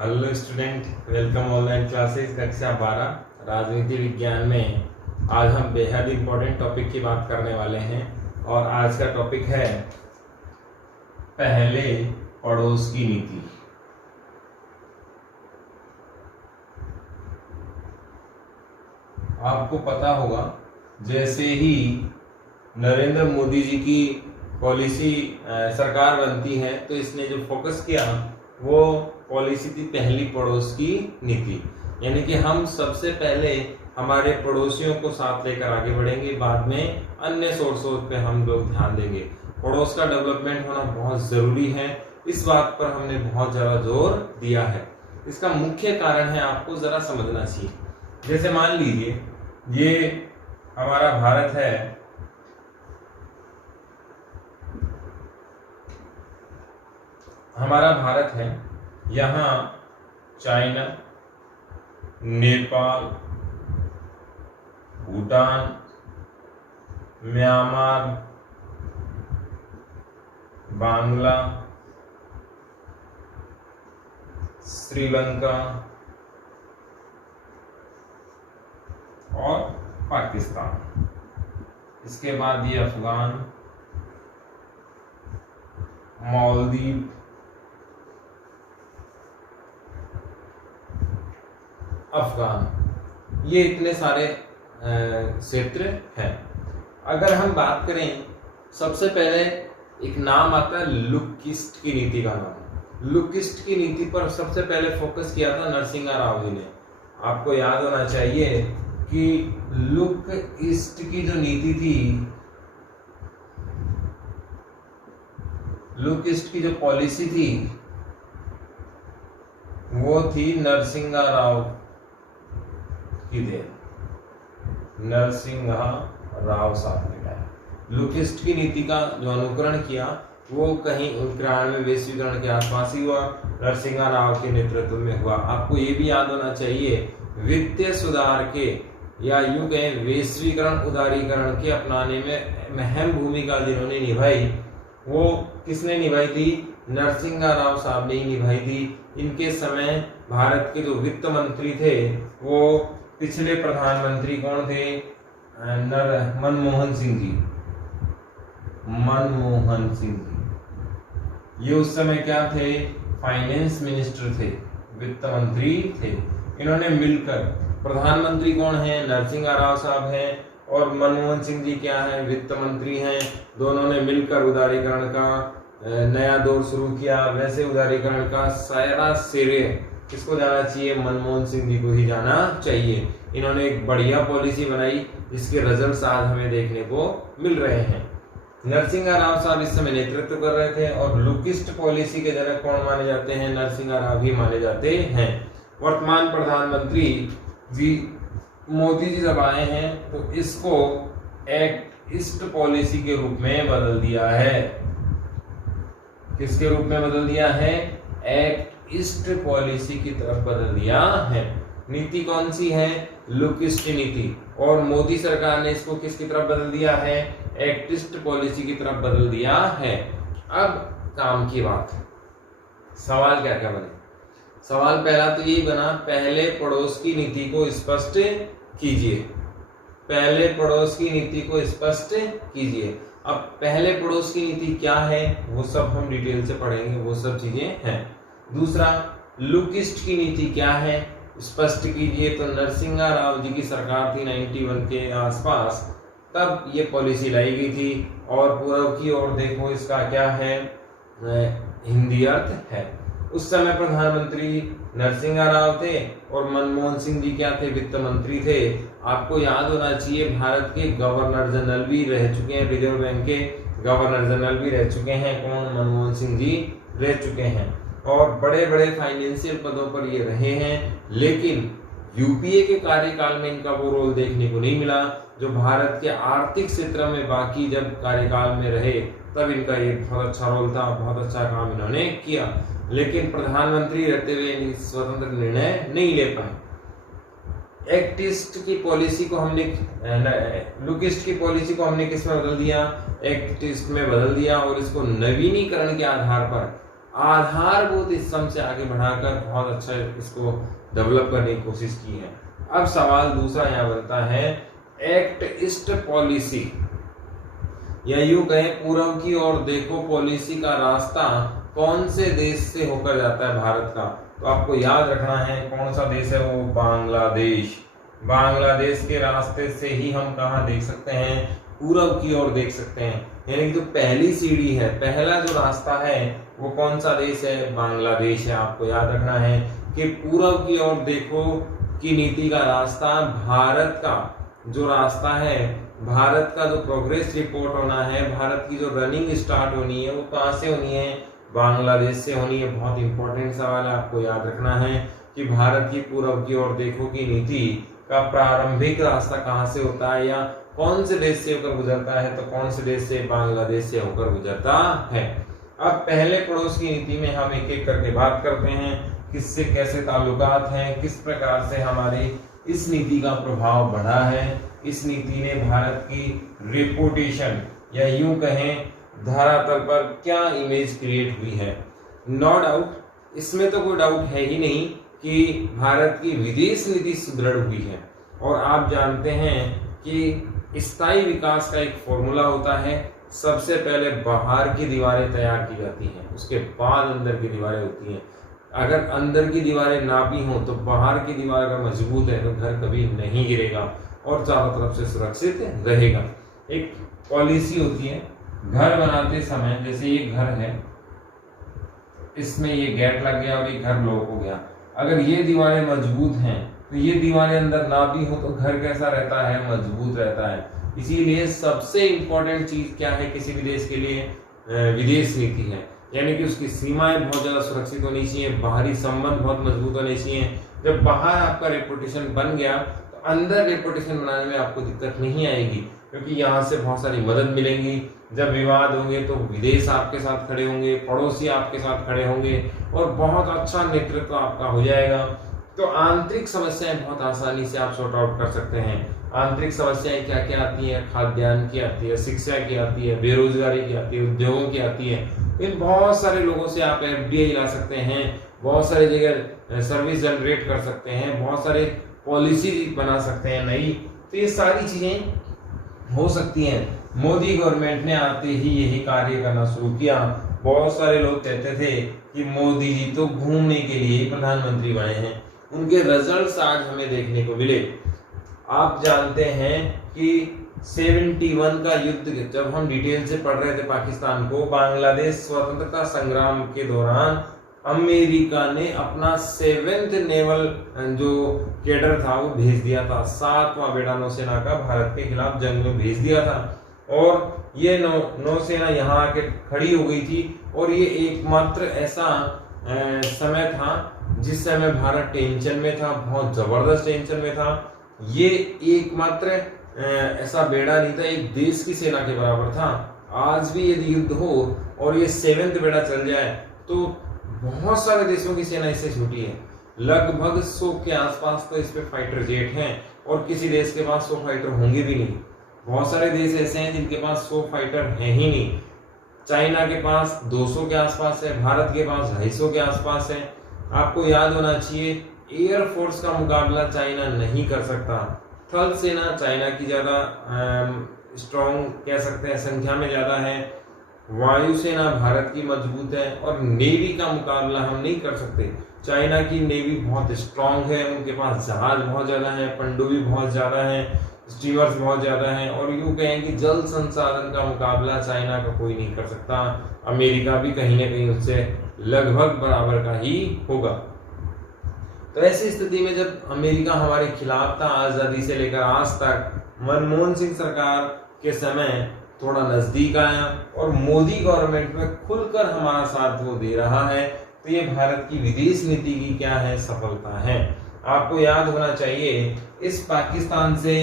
Hello student, welcome online classes कक्षा 12 राजनीति विज्ञान में। आज हम बेहद इम्पोर्टेंट टॉपिक की बात करने वाले हैं और आज का टॉपिक है पहले पड़ोस की नीति। आपको पता होगा जैसे ही नरेंद्र मोदी जी की पॉलिसी सरकार बनती है तो इसने जो फोकस किया वो पॉलिसी थी पहली पड़ोस की नीति। यानी कि हम सबसे पहले हमारे पड़ोसियों को साथ लेकर आगे बढ़ेंगे, बाद में अन्य सोर्सों पे हम लोग ध्यान देंगे। पड़ोस का डेवलपमेंट होना बहुत जरूरी है, इस बात पर हमने बहुत ज्यादा जोर दिया है। इसका मुख्य कारण है आपको जरा समझना चाहिए। जैसे मान लीजिए ये हमारा भारत है, यहाँ चाइना, नेपाल, भूटान, म्यांमार, बांग्ला, श्रीलंका और पाकिस्तान। इसके बाद ये अफगान, मालदीव, ये इतने सारे क्षेत्र हैं। अगर हम बात करें, सबसे पहले एक नाम आता है लुक-ईस्ट की नीति का नाम। लुक-ईस्ट की नीति पर सबसे पहले फोकस किया था नरसिंहा राव जी ने। आपको याद होना चाहिए कि लुक-ईस्ट की जो नीति थी, लुक-ईस्ट की जो पॉलिसी थी वो थी नरसिंहा राव की देन। नरसिंहा राव साहब ने लुक-ईस्ट की नीति का जो अनुकरण किया वो कहीं 93वें वैश्वीकरण के आसपास ही हुआ, नरसिंहा राव के नेतृत्व में हुआ। आपको ये भी याद होना चाहिए, वित्तीय सुधार के या यूं कहें वैश्वीकरण उदारीकरण के अपनाने में अहम भूमिका जिन्होंने निभाई वो किसने निभाई थी? नरसिंहा राव साहब ने ही निभाई थी। इनके समय भारत के जो वित्त मंत्री थे वो पिछले प्रधानमंत्री कौन थे? मनमोहन सिंह जी। मनमोहन सिंह जी ये उस समय क्या थे? फाइनेंस मिनिस्टर थे, वित्त मंत्री थे। इन्होंने मिलकर, प्रधानमंत्री कौन है? नरसिंहा राव साहब हैं और मनमोहन सिंह जी क्या है? वित्त मंत्री हैं। दोनों ने मिलकर उदारीकरण का नया दौर शुरू किया। वैसे उदारीकरण का सारा श्रेय किसको जाना चाहिए? मनमोहन सिंह जी को ही जाना चाहिए। इन्होंने एक बढ़िया पॉलिसी बनाई जिसके रिजल्ट्स आज हमें देखने को मिल रहे हैं। नरसिंहा राव साहब इस समय नेतृत्व कर रहे थे और लुक-ईस्ट पॉलिसी के जनक कौन माने जाते हैं? नरसिंहा राव ही माने जाते हैं। वर्तमान प्रधानमंत्री जी मोदी जी जब आए हैं तो इसको एक्ट ईस्ट पॉलिसी के रूप में बदल दिया है। किसके रूप में बदल दिया है? एक्ट ईस्ट पॉलिसी की तरफ बदल दिया है। नीति कौन सी है? लुक ईस्ट नीति। और मोदी सरकार ने इसको किसकी तरफ बदल दिया है? एक्ट ईस्ट पॉलिसी की तरफ बदल दिया है। अब काम की बात, सवाल क्या क्या बने? सवाल पहला तो यही बना, पहले पड़ोस की नीति को स्पष्ट कीजिए। पहले पड़ोस की नीति को स्पष्ट कीजिए। अब पहले पड़ोस की नीति क्या है वो सब हम डिटेल से पढ़ेंगे, वो सब चीजें हैं। दूसरा, लुक ईस्ट की नीति क्या है स्पष्ट कीजिए। तो नरसिंहा राव जी की सरकार थी 91 के आसपास, तब ये पॉलिसी लाई गई थी। और पूर्व की ओर देखो, इसका क्या है? हिंदी अर्थ है। उस समय प्रधानमंत्री नरसिंहा राव थे और मनमोहन सिंह जी क्या थे? वित्त मंत्री थे। आपको याद होना चाहिए भारत के गवर्नर जनरल भी रह चुके हैं, रिजर्व बैंक के गवर्नर जनरल भी रह चुके हैं। कौन? मनमोहन सिंह जी रह चुके हैं और बड़े बड़े फाइनेंशियल पदों पर ये रहे हैं। लेकिन यूपीए के कार्यकाल में इनका वो रोल देखने को नहीं मिला जो भारत के आर्थिक क्षेत्र में बाकी जब कार्यकाल में रहे तब इनका ये बहुत अच्छा रोल था, बहुत अच्छा काम इन्होंने किया। लेकिन प्रधानमंत्री रहते हुए स्वतंत्र निर्णय नहीं ले पाए। एक्ट ईस्ट की पॉलिसी को हमने, लुक ईस्ट की पॉलिसी को हमने किस में बदल दिया? एक्ट ईस्ट में बदल दिया और इसको नवीनीकरण के आधार पर आधारभूत स्तंभ से आगे बढ़ाकर बहुत अच्छा इसको डेवलप करने की कोशिश की है। अब सवाल दूसरा यहाँ बनता है, एक्ट ईस्ट पॉलिसी या यूं कहें पूर्व की ओर देखो पॉलिसी का रास्ता कौन से देश से होकर जाता है भारत का? तो आपको याद रखना है कौन सा देश है वो, बांग्लादेश। बांग्लादेश के रास्ते से ही हम कहाँ देख सकते हैं, पूर्व की ओर देख सकते हैं। यानी कि जो पहली सीढ़ी है, पहला जो रास्ता है वो कौन सा देश है, बांग्लादेश है। आपको याद रखना है कि पूर्व की ओर देखो की नीति का रास्ता भारत का जो रास्ता है, भारत का जो प्रोग्रेस रिपोर्ट होना है, भारत की जो रनिंग स्टार्ट होनी है वो कहाँ से होनी है, बांग्लादेश से होनी है। बहुत इंपॉर्टेंट सवाल है, आपको याद रखना है कि भारत की पूर्व की ओर देखो की नीति का प्रारंभिक रास्ता कहाँ से होता है या कौन से देश से होकर गुजरता है, तो कौन से देश से, बांग्लादेश से होकर गुजरता है। अब पहले पड़ोस की नीति में हम एक एक करके बात करते हैं, किससे कैसे ताल्लुकात हैं, किस प्रकार से हमारी इस नीति का प्रभाव बढ़ा है, इस नीति ने भारत की रेपुटेशन या यूं कहें धरातल पर क्या इमेज क्रिएट हुई है। नो डाउट, इसमें तो कोई डाउट है ही नहीं कि भारत की विदेश नीति सुदृढ़ हुई है। और आप जानते हैं कि स्थायी विकास का एक फॉर्मूला होता है, सबसे पहले बाहर की दीवारें तैयार की जाती हैं, उसके बाद अंदर की दीवारें होती हैं। अगर अंदर की दीवारें ना भी हों तो बाहर की दीवार अगर मजबूत है तो घर कभी नहीं गिरेगा और चारों तरफ से सुरक्षित रहेगा। एक पॉलिसी होती है घर बनाते समय, जैसे ये घर है, इसमें ये गेट लग गया और ये घर लॉक हो गया। अगर ये दीवारें मजबूत हैं तो ये दीवारें अंदर ना भी हो तो घर कैसा रहता है, मजबूत रहता है। इसीलिए सबसे इंपॉर्टेंट चीज क्या है किसी भी देश के लिए, विदेश नीति है। यानी कि उसकी सीमाएं बहुत ज्यादा सुरक्षित होनी चाहिए, बाहरी संबंध बहुत मजबूत होने चाहिए। जब बाहर आपका रेपुटेशन बन गया तो अंदर रेपुटेशन बनाने में आपको दिक्कत नहीं आएगी, क्योंकि यहाँ से बहुत सारी मदद मिलेंगी। जब विवाद होंगे तो विदेश आपके साथ खड़े होंगे, पड़ोसी आपके साथ खड़े होंगे और बहुत अच्छा नेतृत्व आपका हो जाएगा। तो आंतरिक समस्याएं बहुत आसानी से आप सॉर्ट आउट कर सकते हैं। आंतरिक समस्याएं क्या क्या आती हैं, खाद्यान्न की आती है, शिक्षा की आती है, बेरोजगारी की आती है, उद्योगों की आती है। इन बहुत सारे लोगों से आप एफडीआई ला सकते हैं, बहुत सारी जगह सर्विस जनरेट कर सकते हैं, बहुत सारे पॉलिसी बना सकते हैं नई। तो ये सारी चीजें हो सकती हैं। मोदी गवर्नमेंट ने आते ही यही कार्य करना शुरू किया। बहुत सारे लोग कहते थे कि मोदी जी तो घूमने के लिए प्रधानमंत्री बने हैं, उनके रिजल्ट्स आज हमें देखने को मिले। आप जानते हैं कि 71 का युद्ध जब हम डिटेल से पढ़ रहे थे पाकिस्तान को, बांग्लादेश स्वतंत्रता संग्राम के दौरान अमेरिका ने अपना 7th नेवल जो कैडर था वो भेज दिया था, 7वां बेड़ा नौसेना का भारत के खिलाफ जंग में भेज दिया था। और ये नौसेना यहाँ आके खड़ी हो गई थी। और ये एकमात्र ऐसा समय था जिस समय भारत टेंशन में था, बहुत जबरदस्त टेंशन में था। ये एकमात्र ऐसा बेड़ा नहीं था, एक देश की सेना के बराबर था। आज भी यदि युद्ध हो और ये 7th बेड़ा चल जाए तो बहुत सारे देशों की सेना इससे छूटी है। लगभग 100 के आसपास तो इस पे फाइटर जेट हैं और किसी देश के पास 100 फाइटर होंगे भी नहीं। बहुत सारे देश ऐसे हैं जिनके पास 100 फाइटर हैं ही नहीं। चाइना के पास 200 के आसपास है, भारत के पास 250 के आसपास है। आपको याद होना चाहिए एयरफोर्स का मुकाबला चाइना नहीं कर सकता। थल सेना चाइना की ज्यादा स्ट्रॉन्ग कह सकते हैं, संख्या में ज्यादा है। वायुसेना भारत की मजबूत है और नेवी का मुकाबला हम नहीं कर सकते। चाइना की नेवी बहुत स्ट्रॉन्ग है, उनके पास जहाज बहुत ज्यादा है, पनडुब्बी बहुत ज्यादा है, स्टीमर्स बहुत ज्यादा हैं। और यूं कहें कि जल संसाधन का मुकाबला चाइना का कोई नहीं कर सकता। अमेरिका भी कहीं ना कहीं उससे लगभग बराबर का ही होगा। तो ऐसी स्थिति में जब अमेरिका हमारे खिलाफ था आजादी से लेकर आज तक, मनमोहन सिंह सरकार के समय थोड़ा नजदीक आया और मोदी गवर्नमेंट में खुलकर हमारा साथ वो दे रहा है। तो ये भारत की विदेश नीति की क्या है, सफलता है। आपको याद होना चाहिए इस पाकिस्तान से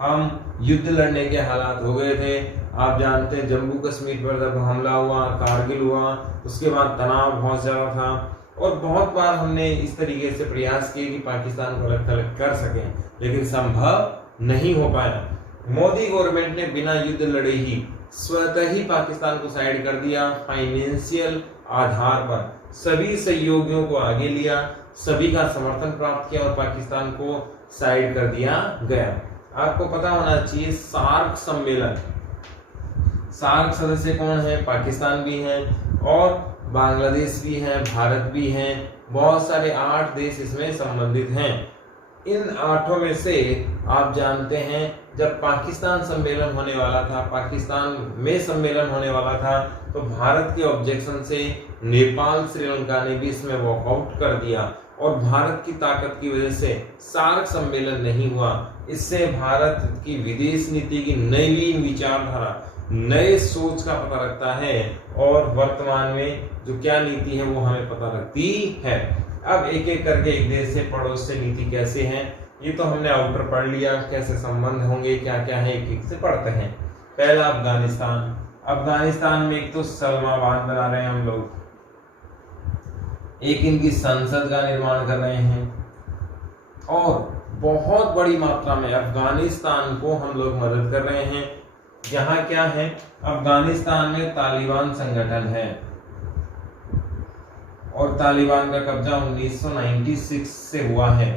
हम युद्ध लड़ने के हालात हो गए थे। आप जानते हैं जम्मू कश्मीर पर जब हमला हुआ, कारगिल हुआ, उसके बाद तनाव बहुत ज्यादा था और बहुत बार हमने इस तरीके से प्रयास किए कि पाकिस्तान को अलग थलग कर सकें, लेकिन संभव नहीं हो पाया। मोदी गवर्नमेंट ने बिना युद्ध लड़े ही स्वतः ही पाकिस्तान को साइड कर दिया फाइनेंशियल आधार पर। सभी सहयोगियों को आगे लिया, सभी का समर्थन प्राप्त किया और पाकिस्तान को साइड कर दिया गया। आपको पता होना चाहिए सार्क सम्मेलन, सार्क सदस्य कौन है? पाकिस्तान भी है और बांग्लादेश भी है, भारत भी है, बहुत सारे 8 देश इसमें संबंधित हैं। इन 8 में से आप जानते हैं जब पाकिस्तान सम्मेलन होने वाला था, पाकिस्तान में सम्मेलन होने वाला था, तो भारत के ऑब्जेक्शन से नेपाल, श्रीलंका ने भी इसमें वॉकआउट कर दिया और भारत की ताकत की वजह से सार्क सम्मेलन नहीं हुआ। इससे भारत की विदेश नीति की नवीन विचारधारा, नए सोच का पता लगता है और वर्तमान में जो क्या नीति है वो हमें पता लगती है। अब एक एक करके एक देश से पड़ोस से नीति कैसे है ये तो हमने आउटर पढ़ लिया, कैसे संबंध होंगे, क्या क्या है, एक एक से पढ़ते हैं। पहला अफगानिस्तान। अफगानिस्तान में एक तो सलमा बांध बना रहे हैं हम लोग, एक इनकी संसद का निर्माण कर रहे हैं और बहुत बड़ी मात्रा में अफगानिस्तान को हम लोग मदद कर रहे हैं। यहाँ क्या है, अफगानिस्तान में तालिबान संगठन है और तालिबान का कब्जा 1996 से हुआ है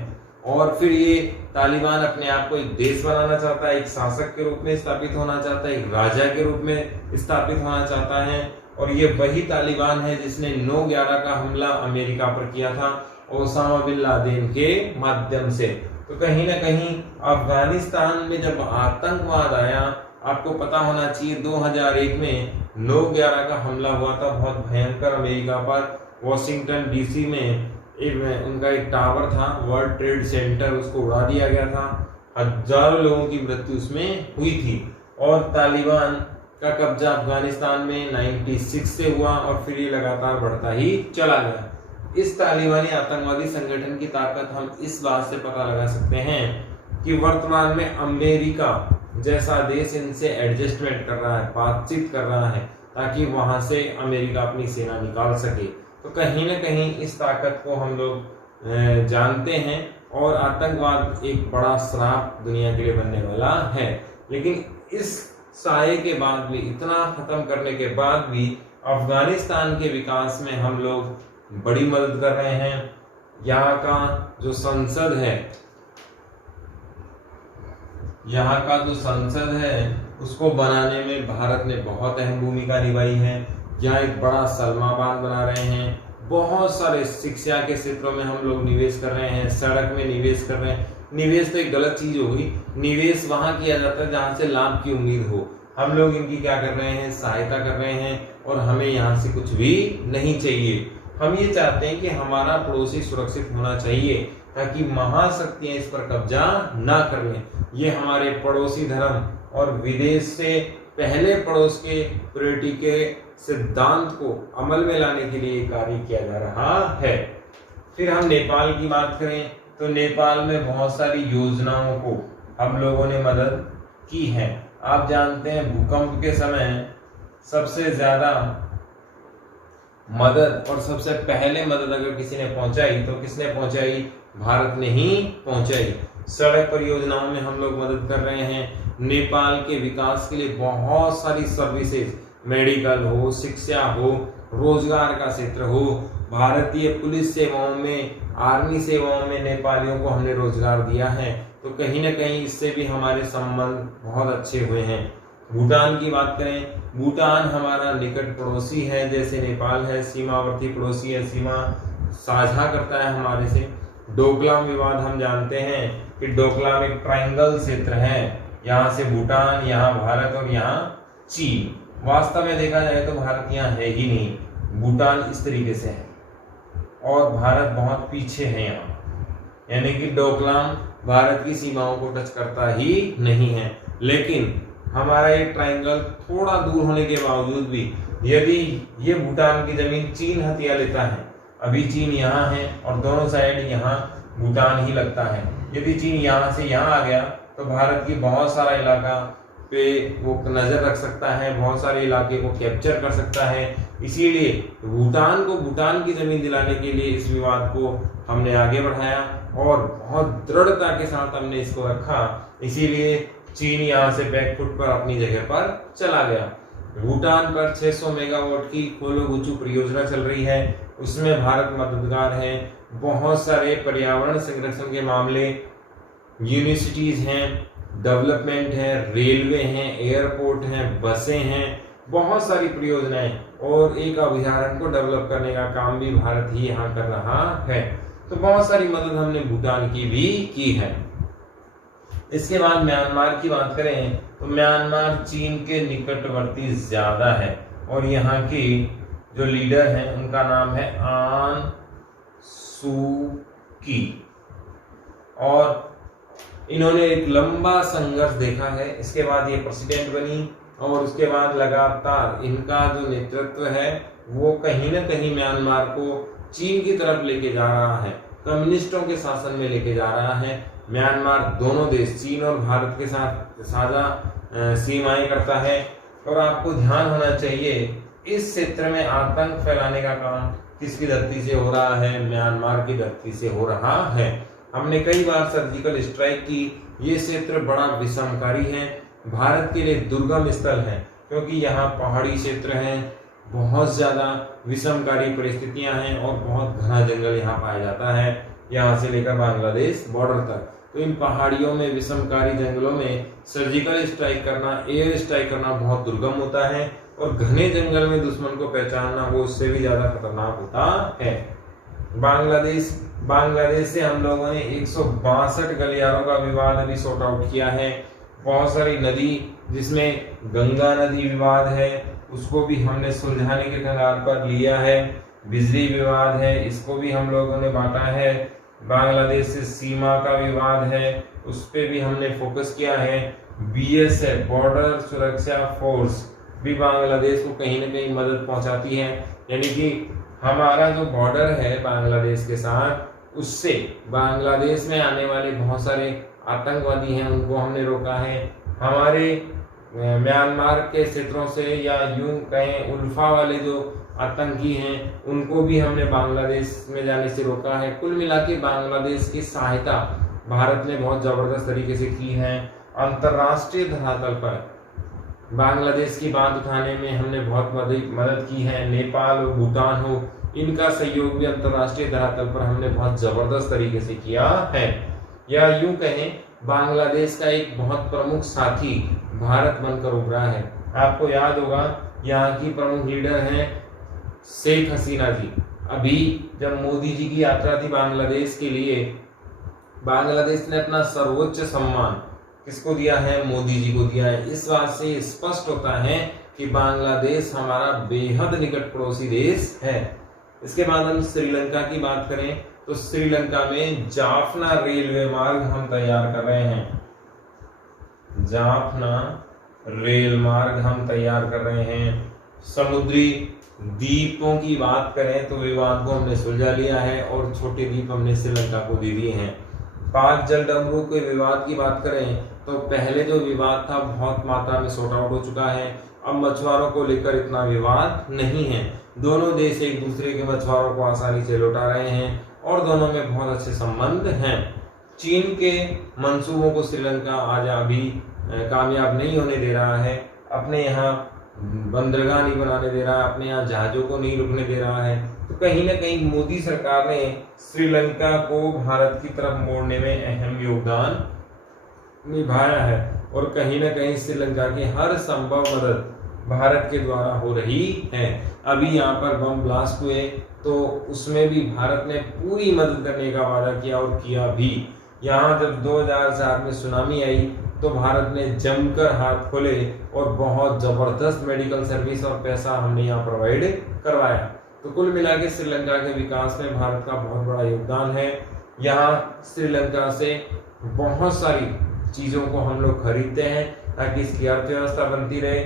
और फिर ये तालिबान अपने आप को एक देश बनाना चाहता है, एक शासक के रूप में स्थापित होना चाहता है, एक राजा के रूप में स्थापित होना चाहता है। और ये वही तालिबान है जिसने 9/11 का हमला अमेरिका पर किया था ओसामा बिन लादेन के माध्यम से। तो कहीं ना कहीं अफगानिस्तान में जब आतंकवाद आया, आपको पता होना चाहिए 2001 में 9/11 का हमला हुआ था बहुत भयंकर अमेरिका पर। वॉशिंगटन डीसी में उनका एक टावर था, वर्ल्ड ट्रेड सेंटर, उसको उड़ा दिया गया था, हजारों लोगों की मृत्यु उसमें हुई थी। और तालिबान का कब्जा अफगानिस्तान में 96 से हुआ और फिर ये लगातार बढ़ता ही चला गया। इस तालिबानी आतंकवादी संगठन की ताकत हम इस बात से पता लगा सकते हैं कि वर्तमान में अमेरिका जैसा देश इनसे एडजस्टमेंट कर रहा है, बातचीत कर रहा है ताकि वहां से अमेरिका अपनी सेना निकाल सके। तो कहीं ना कहीं इस ताकत को हम लोग जानते हैं और आतंकवाद एक बड़ा श्राप दुनिया के लिए बनने वाला है। लेकिन इस साये के बाद भी, इतना खत्म करने के बाद भी अफगानिस्तान के विकास में हम लोग बड़ी मदद कर रहे हैं। यहाँ का जो संसद है, यहाँ का जो संसद है उसको बनाने में भारत ने बहुत अहम भूमिका निभाई है। यहाँ एक बड़ा सलमा बांध बना रहे हैं, बहुत सारे शिक्षा के क्षेत्रों में हम लोग निवेश कर रहे हैं, सड़क में निवेश कर रहे हैं। निवेश तो एक गलत चीज हो गई, निवेश वहां किया जाता है जहां से लाभ की उम्मीद हो। हम लोग इनकी क्या कर रहे हैं, सहायता कर रहे हैं और हमें यहाँ से कुछ भी नहीं चाहिए। हम ये चाहते हैं कि हमारा पड़ोसी सुरक्षित होना चाहिए ताकि महाशक्तियां इस पर कब्जा ना कर लें। ये हमारे पड़ोसी धर्म और विदेश से पहले पड़ोस के प्रियोरिटी के सिद्धांत को अमल में लाने के लिए कार्य किया जा रहा है। फिर हम नेपाल की बात करें तो नेपाल में बहुत सारी योजनाओं को हम लोगों ने मदद की है। आप जानते हैं भूकंप के समय सबसे ज्यादा मदद और सबसे पहले मदद अगर किसी ने पहुंचाई तो किसने पहुंचाई? भारत ने ही पहुंचाई। सड़क परियोजनाओं में हम लोग मदद कर रहे हैं। नेपाल के विकास के लिए बहुत सारी सर्विसेज, मेडिकल हो, शिक्षा हो, रोजगार का क्षेत्र हो, भारतीय पुलिस सेवाओं में, आर्मी सेवाओं में नेपालियों को हमने रोजगार दिया है। तो कहीं ना कहीं इससे भी हमारे संबंध बहुत अच्छे हुए हैं। भूटान की बात करें, भूटान हमारा निकट पड़ोसी है, जैसे नेपाल है, सीमावर्ती पड़ोसी है, सीमा साझा करता है हमारे से। डोकलाम विवाद हम जानते हैं कि डोकलाम एक ट्रायंगल क्षेत्र है, यहाँ से भूटान, यहाँ भारत और यहाँ चीन। वास्तव में देखा जाए तो भारत यहाँ है ही नहीं, भूटान इस तरीके से है और भारत बहुत पीछे है यहाँ, यानी कि डोकलाम भारत की सीमाओं को टच करता ही नहीं है। लेकिन हमारा ये ट्रायंगल थोड़ा दूर होने के बावजूद भी यदि ये भूटान की जमीन चीन हथिया लेता है, अभी चीन यहाँ है और दोनों साइड यहाँ भूटान ही लगता है, यदि चीन यहाँ से यहाँ आ गया तो भारत की बहुत सारा इलाका पे वो नजर रख सकता है, बहुत सारे इलाके को कैप्चर कर सकता है। इसीलिए भूटान को भूटान की जमीन दिलाने के लिए इस विवाद को हमने आगे बढ़ाया और बहुत दृढ़ता के साथ हमने इसको रखा। इसीलिए चीन यहाँ से बैकफुट पर अपनी जगह पर चला गया। भूटान पर 600 मेगावाट की कोलोगुचु परियोजना चल रही है, उसमें भारत मददगार है। बहुत सारे पर्यावरण संरक्षण के मामले, यूनिवर्सिटीज हैं, डेवलपमेंट है, रेलवे हैं, एयरपोर्ट हैं, बसें हैं, बहुत सारी परियोजनाएं और एक अभयारण्य को डेवलप करने का काम भी भारत ही यहाँ कर रहा है। तो बहुत सारी मदद हमने भूटान की भी की है। इसके बाद म्यांमार की बात करें तो म्यांमार चीन के निकटवर्ती ज्यादा है और यहाँ की जो लीडर हैं उनका नाम है आन सू की, और इन्होंने एक लंबा संघर्ष देखा है। इसके बाद ये प्रेसिडेंट बनी और उसके बाद लगातार इनका जो नेतृत्व है वो कहीं ना कहीं म्यांमार को चीन की तरफ लेके जा रहा है, कम्युनिस्टों के शासन में लेके जा रहा है। म्यांमार दोनों देश चीन और भारत के साथ साझा सीमाएं करता है और आपको ध्यान होना चाहिए इस क्षेत्र में आतंक फैलाने का काम किसकी धरती से हो रहा है? म्यांमार की धरती से हो रहा है। हमने कई बार सर्जिकल स्ट्राइक की। ये क्षेत्र बड़ा विषमकारी है, भारत के लिए दुर्गम स्थल है क्योंकि यहाँ पहाड़ी क्षेत्र है, बहुत ज्यादा विषमकारी परिस्थितियां हैं और बहुत घना जंगल यहाँ पाया जाता है, यहाँ से लेकर बांग्लादेश बॉर्डर तक। तो इन पहाड़ियों में, विषमकारी जंगलों में सर्जिकल स्ट्राइक करना, एयर स्ट्राइक करना बहुत दुर्गम होता है और घने जंगल में दुश्मन को पहचानना वो उससे भी ज्यादा खतरनाक होता है। बांग्लादेश से हम लोगों ने 162 गलियारों का विवाद अभी सॉर्ट आउट किया है। बहुत सारी नदी, जिसमें गंगा नदी विवाद है, उसको भी हमने सुलझाने के कगार पर लिया है। बिजली विवाद है, इसको भी हम लोगों ने बांटा है। बांग्लादेश से सीमा का विवाद है, उस पर भी हमने फोकस किया है। BSF बॉर्डर सुरक्षा फोर्स भी बांग्लादेश को कहीं ना कहीं मदद पहुंचाती है, यानी कि हमारा जो बॉर्डर है बांग्लादेश के साथ, उससे बांग्लादेश में आने वाले बहुत सारे आतंकवादी हैं उनको हमने रोका है। हमारे म्यांमार के क्षेत्रों से या यूं कहें उल्फा वाले जो आतंकी हैं उनको भी हमने बांग्लादेश में जाने से रोका है। कुल मिला के बांग्लादेश की सहायता भारत ने बहुत जबरदस्त तरीके से की है। अंतर्राष्ट्रीय धरातल पर बांग्लादेश की बात उठाने में हमने बहुत मदद की है। नेपाल हो, भूटान हो, इनका सहयोग भी अंतर्राष्ट्रीय धरातल पर हमने बहुत जबरदस्त तरीके से किया है। या यूं कहें बांग्लादेश का एक बहुत प्रमुख साथी भारत बनकर उभरा है। आपको याद होगा यहाँ की प्रमुख लीडर हैं शेख हसीना जी। अभी जब मोदी जी की यात्रा थी बांग्लादेश के लिए, बांग्लादेश ने अपना सर्वोच्च सम्मान किसको दिया है? मोदी जी को दिया है। इस बात से स्पष्ट होता है कि बांग्लादेश हमारा बेहद निकट पड़ोसी देश है। इसके बाद हम श्रीलंका की बात करें तो श्रीलंका में जाफना रेलवे मार्ग हम तैयार कर रहे हैं। जाफना रेल मार्ग हम तैयार कर रहे हैं। समुद्री द्वीपों की बात करें तो विवाद को हमने सुलझा लिया है और छोटे द्वीप हमने श्रीलंका को दे दिए हैं। पाक जलडमरू के विवाद की बात करें तो पहले जो विवाद था बहुत मात्रा में सॉर्ट आउट हो चुका है। अब मछुआरों को लेकर इतना विवाद नहीं है। दोनों देश एक दूसरे के मछुआरों को आसानी से लौटा रहे हैं और दोनों में बहुत अच्छे संबंध हैं। चीन के मंसूबों को श्रीलंका आज अभी कामयाब नहीं होने दे रहा है। अपने यहाँ बंदरगाह नहीं बनाने दे रहा, अपने यहाँ जहाजों को नहीं रुकने दे रहा है। तो कहीं ना कहीं मोदी सरकार ने श्रीलंका को भारत की तरफ मोड़ने में अहम योगदान निभाया है और कहीं ना कहीं श्रीलंका की हर संभव मदद भारत के द्वारा हो रही है। अभी यहाँ पर बम ब्लास्ट हुए तो उसमें भी भारत ने पूरी मदद करने का वादा किया और किया भी। यहाँ जब 2004 में सुनामी आई तो भारत ने जमकर हाथ खोले और बहुत जबरदस्त मेडिकल सर्विस और पैसा हमने यहाँ प्रोवाइड करवाया। तो कुल मिला के श्रीलंका के विकास में भारत का बहुत बड़ा योगदान है। यहाँ श्रीलंका से बहुत सारी चीज़ों को हम लोग खरीदते हैं ताकि इसकी अर्थव्यवस्था बनती रहे,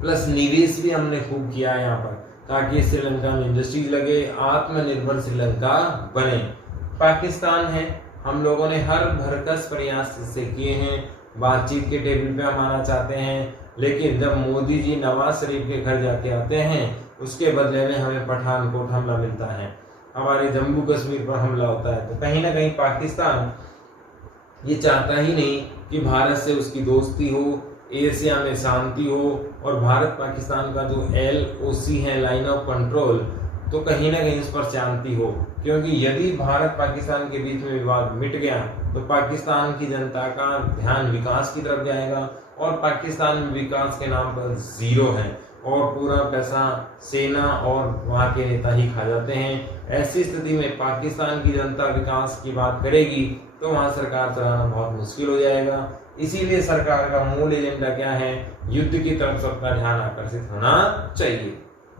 प्लस निवेश भी हमने खूब किया है यहाँ पर ताकि श्रीलंका में इंडस्ट्रीज लगे, आत्मनिर्भर श्रीलंका बने। पाकिस्तान है, हम लोगों ने हर भरकस प्रयास इससे किए हैं, बातचीत के टेबल पे हम आना चाहते हैं, लेकिन जब मोदी जी नवाज शरीफ के घर जाके आते हैं उसके बदले में हमें पठानकोट हमला मिलता है, हमारे जम्मू कश्मीर पर हमला होता है। तो कहीं ना कहीं पाकिस्तान ये चाहता ही नहीं कि भारत से उसकी दोस्ती हो, एशिया में शांति हो और भारत पाकिस्तान का जो LOC है, लाइन ऑफ कंट्रोल, तो कहीं ना कहीं इस पर शांति हो, क्योंकि यदि भारत पाकिस्तान के बीच में विवाद मिट गया तो पाकिस्तान की जनता का ध्यान विकास की तरफ जाएगा और पाकिस्तान में विकास के नाम पर जीरो है और पूरा पैसा सेना और वहाँ के नेता ही खा जाते हैं। ऐसी स्थिति में पाकिस्तान की जनता विकास की बात करेगी तो वहाँ सरकार चलाना बहुत मुश्किल हो जाएगा। इसीलिए सरकार का मूल एजेंडा क्या है? युद्ध की तरफ सबका ध्यान आकर्षित होना चाहिए।